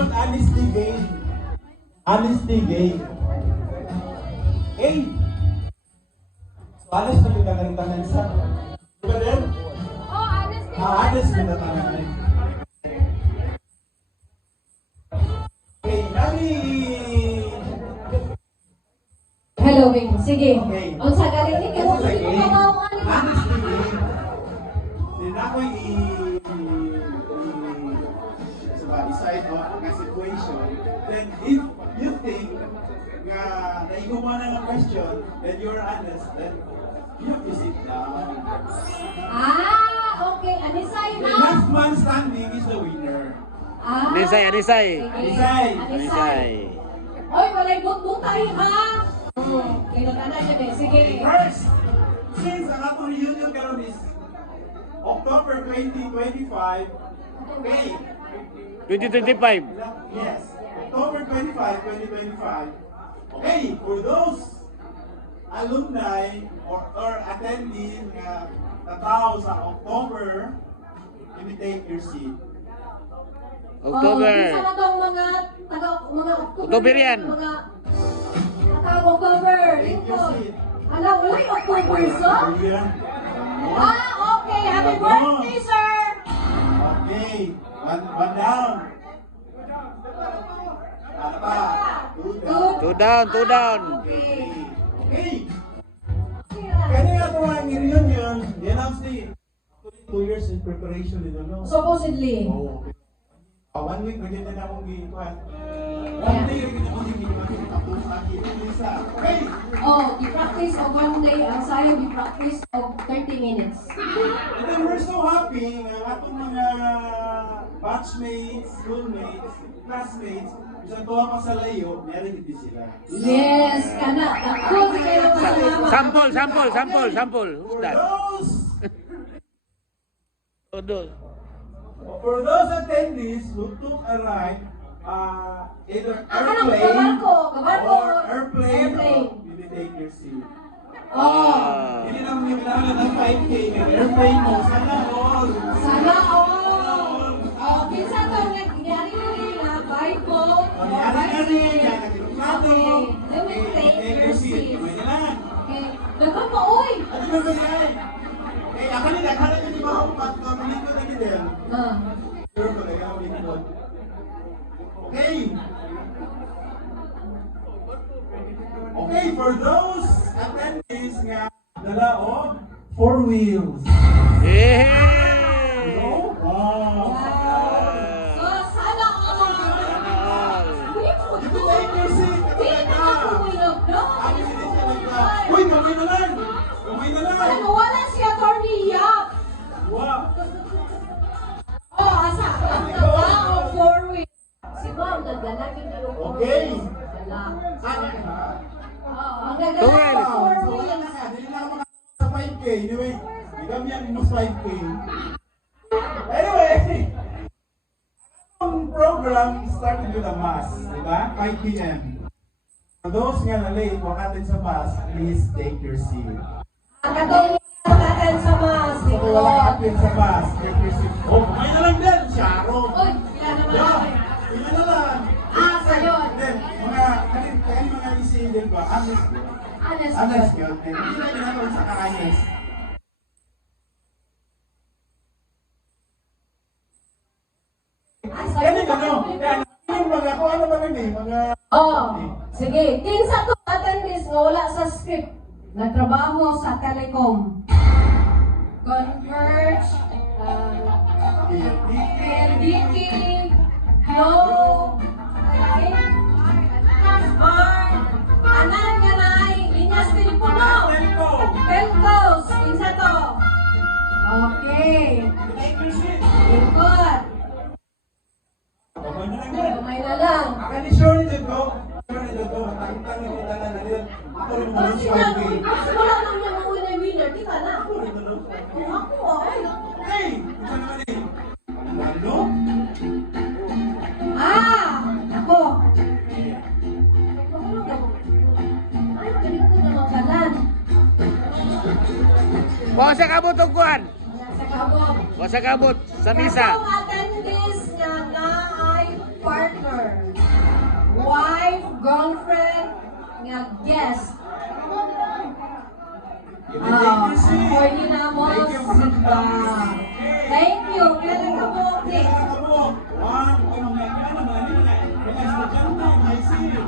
called honesty game. Honesty game. Okay? So, honest na kita ng sa. Diba din? Oh, honestly. Honest kita tangan. Okay, nani. Hello, Bing. Sige. Okay. Ang sa galing ni This Kimo, is a hindi ko game. makawakan ni Honesty game. Then ako decide on a situation. Then if you think na naiguman na ng question, then you're honest, then you have to sit down. Okay. Anisay The na. last man standing is the winner. Anisay, Anisay. Anisay. Anisay. Oy, walay but-butay ha. Kinutana siya, Ben. Sige. First, since ang atong reunion karon is October 2025, okay, 2025. yes, October 25, 2025. Okay, for those alumni or attending tataw sa October, let me take your seat. October. Isa na tong mga October yan. Mga October. Take Dito. your seat. Ala, ulay October, so? Brilliant. Okay. Happy birthday, sir. Okay, one down. Apa? Two down. Two down. Okay. Okay. Kaya nga ito ang reunion, yan ang 2 years in preparation nito, no? Supposedly. Oh, okay. 1 week, ganyan na akong gituan. 1 day, ganyan akong gituan. Tapos akin, isa. Okay! I-practice of 1 day. Ang sayo, i-practice of 30 minutes. And then we're so happy nga atong mga batchmates, schoolmates, classmates, isang tuwa pa sa layo, meron hindi sila. Yes, kana. Ako, kayo kasama. Sample. Who's For that? those, for those attendees who took a ride, either airplane or airplane, you will take your seat. Hindi naman yung kailangan ng 5K, may airplane mo, sana all. Sana all. Minsan to, nangyari ko rin na, bye po. Nangyari, nagreklamo. Then we take your seat. May nalang. Okay. Dapat pa, uy. Ano ba ba yan? Eh, ako nila, kala nyo di ba ako malikot na din? Sure ko, naging ako malikot. Okay. Okay, for those attendees nga, dala o, 4 wheels. Hey! No? Wow. So, sana all. You can take your seat. Hindi na nakakumulog, no? Ako si Lisa nagka. Uy, kamay na lang. Kamay na lang. Ano, wala si Atty. Yap. Wow. Asa? Ang taba o 4 weeks. Si Ma'am, naglalagin niyo yung 4 Okay. weeks. Wala. Ang Two naglalagin wheels. yung 4 So, wala weeks. na ka. Dili na ako makakita sa 5K. Anyway, di kami ang mas 5K. Anyway, ang program started with a mass. Diba? 5 p.m. For those nga na late, wakatin sa mass, please take your seat. Ang katong natin sa mas. Kung wakatin sa mass, take your seat. Oh, kumain na lang din, Sharon. Uy, kaya naman Yeah, namin. ilan na lang. Sayon. Then, kaya mga isilin ba? Honest yun. Honest yun. And hindi na ginagawa sa ka-honest. Kaya ano? Kaya yung mga, kung ano ba rin eh, mga... Sige. Kinsa to attendees nga wala sa script. Nagtrabaho sa Telecom. Converge, PLDT, Glow, Smart, Anan Ganay, Linyas Telepono, Telcos, kinsa to? Okay. Take your seat. Good. Okay na lang yan. Kamay na lang. Kaya ni Shirley dito, nakita na kita na rin. Ako rin mo Kasi rin nga, 5K. kasi wala nang yung mga winner. Kita na. Ako rin mo rin 5K. Ako, ay. Hey! Ito naman eh. Ano? Ako. Ay, galing ko na magkalan. Wa sa kabot og kuan. Sa kabot. Wa sa kabot sa misa. Katong attendees nga na ay partner. girlfriend nga guest. You may take your seat. For ginamos. Thank you for coming. Thank you. Kaya ka po, okay. Kaya ka po. One, kung mga estudyante, may seat.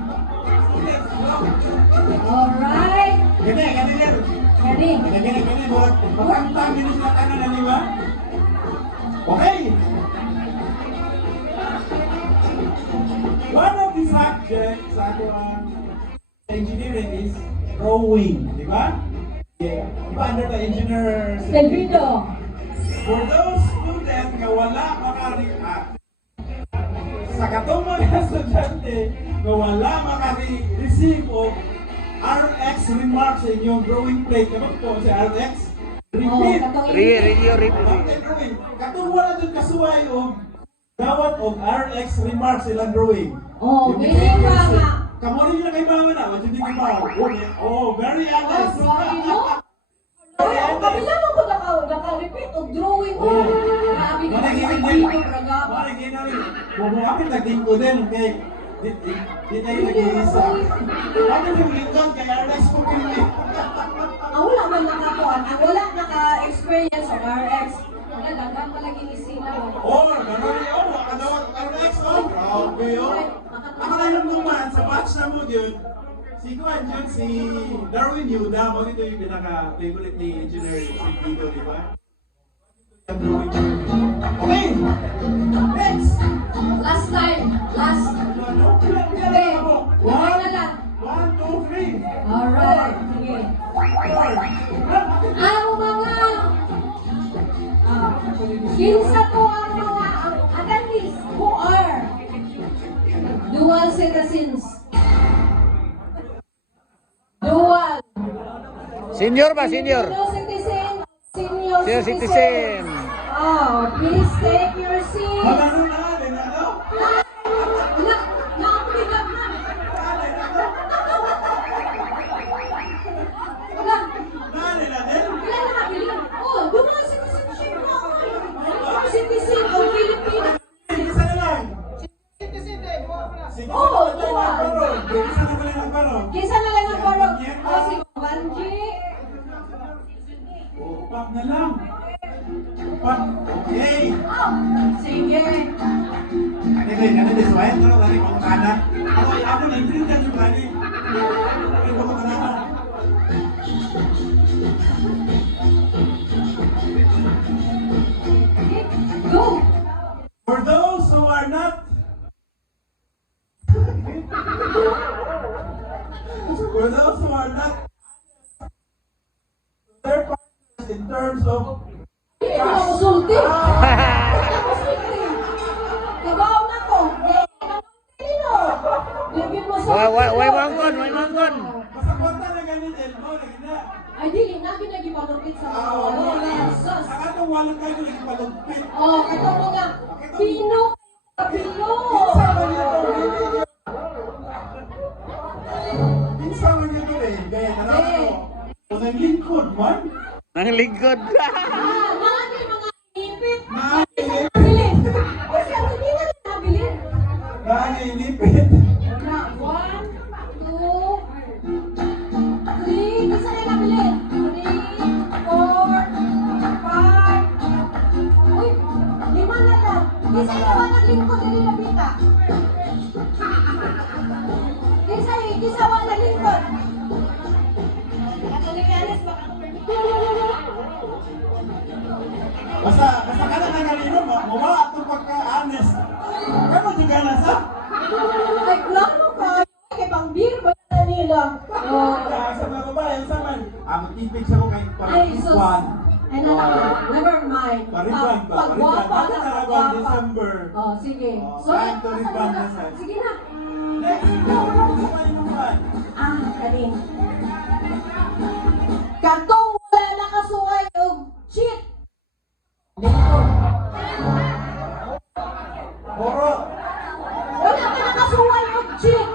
Let's go. Alright. Gani, gani, gani. Gani. Gani, gani, gani. Makakita, gani sila tanan, di ba? Okay. One of the subjects sa engineering is drawing, di ba? Yeah. Di ba under the engineer? Delvido. For those students na wala makari-react, sa katong mga estudyante na wala makari-receive o RX remarks sa inyong drawing plate, kapag po si RX, repeat. Repeat. Katong wala dyan kasuway o dawat o RX remarks silang drawing. Oh, You may hindi take your ba seat. nga? Kamu rin yung kay mama na, wala hindi kay mama. Oh, very honest. Kabila mo ko naka-repeat o drawing ko. Grabe ko kasi sa video, braga. Bumukapit naging ko din, okay? Di tayo nag-iisa. Ano yung lingkod kay RX po pinili? Ang wala man nakakuan, ang wala naka-experience sa RX. Wala, dagan pa lagi ni sila. Oh, gano'n yun. Wakadawat RX, oh. Grabe yun. Nakakalam naman, sa batch na mo yun, si Kuan dyan, si Darwin Yuda, mo ito yung pinaka-favorite ni engineer, si Guido, di ba? Okay, next! Last time, last. Okay, okay na lang. 1, 2, 3. Alright, sige. Ang mga kinsa to ang mga attendees who are dual citizens. Dual. Senior ba? Senior? Senior citizen. Senior Senior citizen. Oh, please take your seat. Ano na, ano? Na-upgrade na. Wala. Nani na din? Wala nakabili. Oh, dual citizenship na ako. Dual citizen of Philippines. Isa na lang. Sige, Oh, isa na lang ang baro. Isa na lang ang baro. Kisa na lang ang parang. Oh, si Banji. Upak na lang. Upak. Okay. Oh, sige. Ano din, suwayan ko lang kung kanan. Ako na-imprint yung kani. Ano ko kanan? Go. For those who are not for those who are not third partners in terms of Hindi ako sulti. Hindi ako sulti. Kabaw na ko. Hindi mo sulti. Way mangkon, way mangkon. basta kwarta na ganit elbow na gina. Ay, dili na ginagipalupit sa mga wala. Sus. Ang atong walang kayo nagpalugpit. Oh, ito mga Pino. Pino. Pinsa man yun eh. Kaya nalaman ko. Kung ang lingkod man. Nang lingkod. Marami mga ipit. Nainipit. Nabilin. Kasi ang hindi na rin nabilin. Nainipit. Na, 1, 2, 3. Isa na nabilin. 3, 4, 5. Uy, 5 na lang. Isa na naglingkod na rin nabita. Isa wa naglingkod. Basta ka na nangalino, mawa atong pagka-honest. Kano juga na sa? Ay, klaro ka. Kay pang-beer ba na nila? Oh. Sa mga babae, sa man. Ang tipig sa ko kay Ay, sus. Pag-ikwan. Ay, never mind. Pariban ba? Pagwapa Ako na, na pagwapa. December. Oh, sige. Oh, So, time to asa rebound na? na, sir. Sige na. Next, sa may inuman. Kanin. Katong wala nakasuway og cheat. Lingkod. Boro. Wala ka nakasuway og cheat.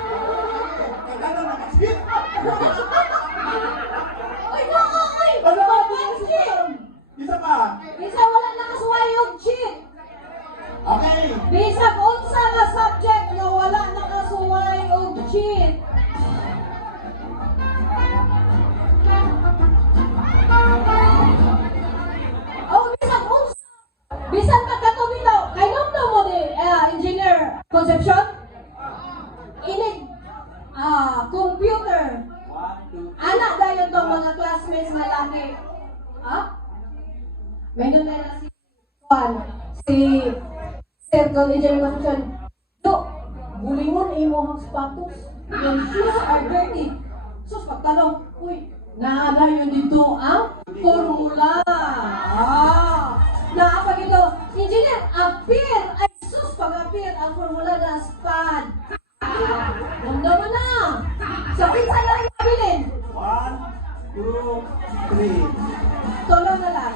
Kagana na kasi. Ay, nako, ay. Ano ba? Banji. Isa pa. Isa wala nakasuway og cheat. Okay. Bisag unsa nga subject nga wala nakasuway og cheat. Concepcion? Inig. Computer. 1, 2, Anak dayon tong mga classmates malaki. Ha? May nun na si Juan, si Circle Engineering Concepcion. Do, bulingon imo ang sapatos. Your shoes are dirty. Sus, pagtanong, uy, naadayon dito ang formula. Naapag ito, engineer, appear. Ay, sus, pag-appear ang formula na SPAD. Ganda mo na. So, pinsa lang yung kabilin. 1, 2, 3. Tulo na lang.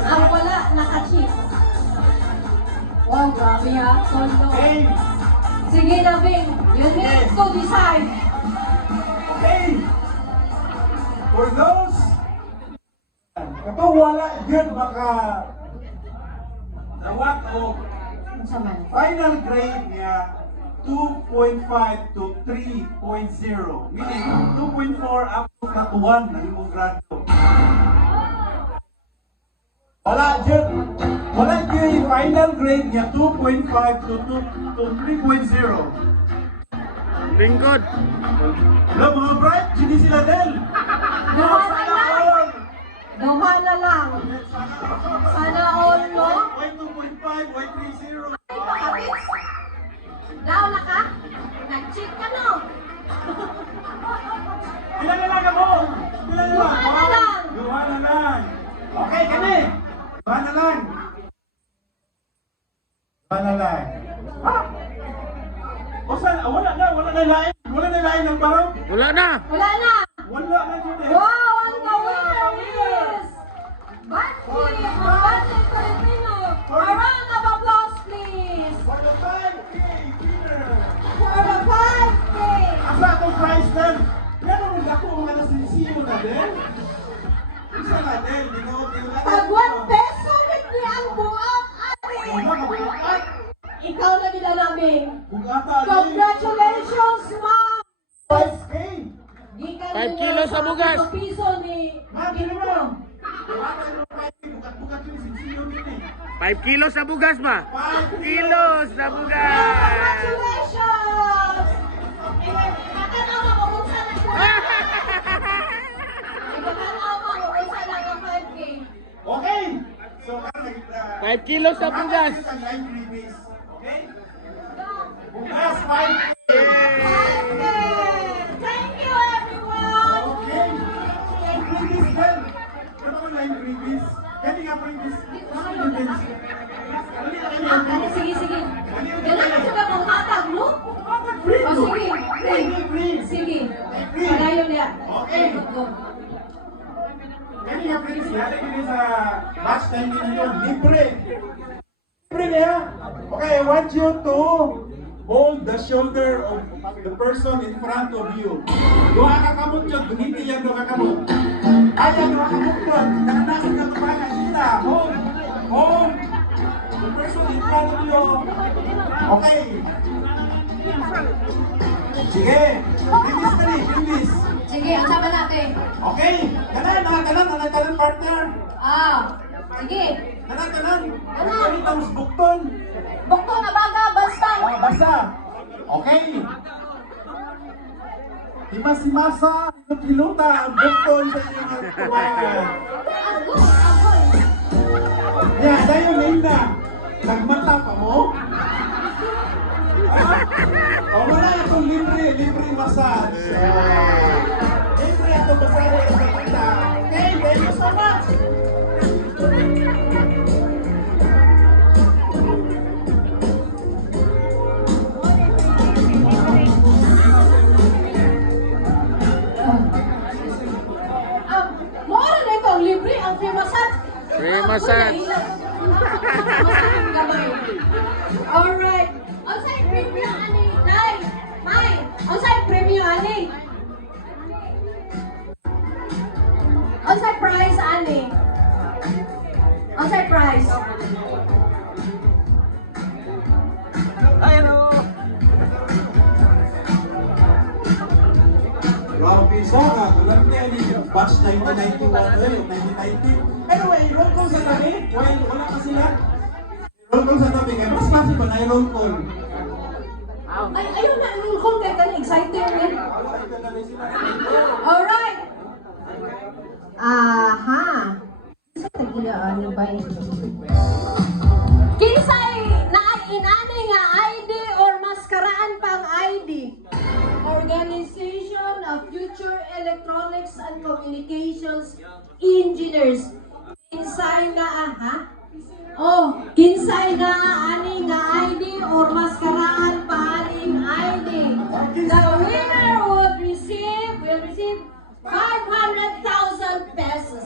Ang wala, naka-cheat. Wow, grabe ha. Tondo. Okay. Sige na, Bing. You need to decide. Okay. For those kapag wala yun baka nawat o Ano sa man? final grade niya 2.5 to 3.0 meaning 2.4 up to kat 1 ng imong grado. Wala dyan final grade niya 2.5 to 3.0. Lingkod. Hello mga bright, hindi sila del. Duha na lang. Duha na lang. Sana all, no? Why 2.5, why 3.0? Kapits? Daw na ka? Nag-cheat ka, no? Ilan na lang ako? Ilan na lang? Duha na lang. Duha na lang. Okay, kani. Duha na lang. Duha na lang. Ha? O saan? Wala na lain. Wala na lain ng baro. Wala na. Wala na. Wala na yun eh. Wow, ang winner is Banji from Banji Filipino. A round of applause, please. For the 5K winner. For the 5K. Asa itong prize din? Pero kung ako mga nasinsiyo na din. Isa na din. Di ko Pag 1 peso, hindi ang buat, ate. Wala ka bukat. Ikaw na nila namin. Bugata. Congratulations, ma'am. 5K. Gikan 5 kilos sa bugas. Piso ni Ma'am, sino mo? Wala yung 5K. Bukat-bukat yung sinsiyo din eh. 5 kilos sa bugas ba? 5 Kilos sa bugas. Congratulations! Nakatanaw mo kung saan ang Nakatanaw mo kung saan ang 5K. Okay. So, 5 kilos sa bugas. ang live freebies. Okay? Bugas 5K. 5K! Thank you, everyone! Okay. Live freebies din. Ano ba live freebies? Kani nga freebies. Ano yung freebies? Sige, sige. Ganun ka sila mong hatag, no? Free. O, sige. Free. Free. Sige. Pagayon niya. Okay. Go. Kani nga freebies. Yari din sa batch time ninyo. Libre. Libre niya. Okay, I want you to hold the shoulder of the person in front of you. Doha ka kamot yun. Duniti yan doha ka kamot. Ayan doha ka kamot yun. Nananasin ka kumana sila. Hold. Hold. The person in front of you. Okay. Sige. Bilis na rin. Bilis. Sige, ang sabi natin. Okay. Kanan partner. Sige. Kanan. Kanan tapos bukton. Bukto na baga, basta. Basa. Okay. Himas-himasa, hiluta ang bukton sa inyong tuwan. Agoy. Yan, dahil na. Nagmata pa mo? O wala itong libre massage. Libre itong massage sa kita. Okay, thank you so much. Mora na ito ang libre, ang free massage. Free massage. Alright. Outside premium, ani. Nay, May. Outside premium, ani. Outside price, ani. Outside price. Grabe sa ka, tulad niya ninyo. batch 1991 eh, o 1990. Anyway, roll call sa tabi. Well, wala pa sila. Roll call sa tabi. Kaya mas klase ba na yung roll call? Ay, ayun na, yung content na excited eh. Alright. Aha. Sa tagilaan ba eh? Kinsay na inani nga ID or maskaraan pang ID? Organization of Future Electronics and Communications Engineers. Kinsay na aha? Oh, kinsay na ani nga ID or maskaraan pa aning ID. The winner will receive 500,000 pesos.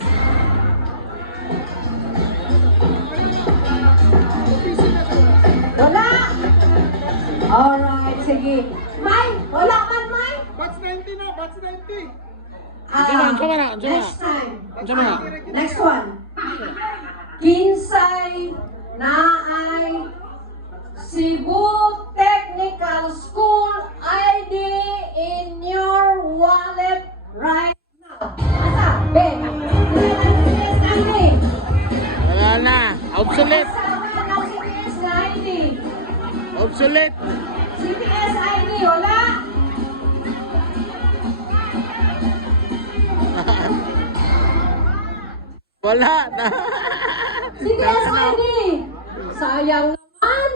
Wala. Alright, sige. May, wala man, May. Batch 90 na, batch 90. Next time. Sama na. Next one. Kinsay na ay Cebu Technical School ID in your wallet right now. Asa? Ben. CPS ID. Wala na. Obsolete. Asa na CPS ID? Obsolete. CPS ID, wala. Wala na. CPS ID. Sayang naman.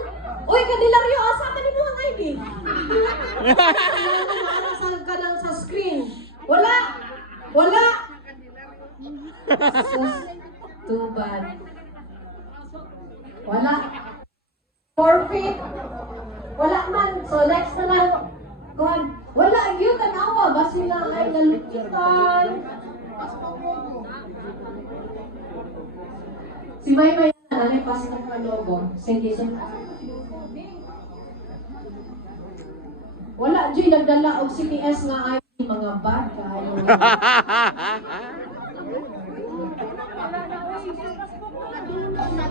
Uy, Candelario, asa man mo ang ID? Saan ka lang sa screen? Wala. Wala. Sus, too bad. Wala. Forfeit. Wala man. So next na lang. Kuhan. Wala. Yun, tanawa. Basi na ay nalukitan. Si Maymay na nanay pasok ng logo. Sige, so. Wala, Joy, nagdala og CPS nga ay mga bagay.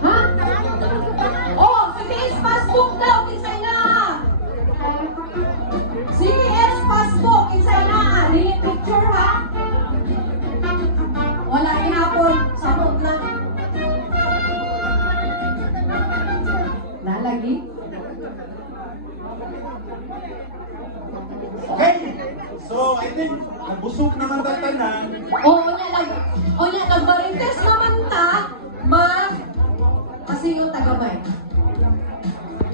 Ha? Oh, CPS passbook daw, kinsay na! CPS passbook, kinsay na! Dili picture, ha? Wala ihapon, sabog na. Nalagi? Okay. So, I think, nabusog naman tatanan. O niya, nagbarintes naman ta, kasi yung tagamay.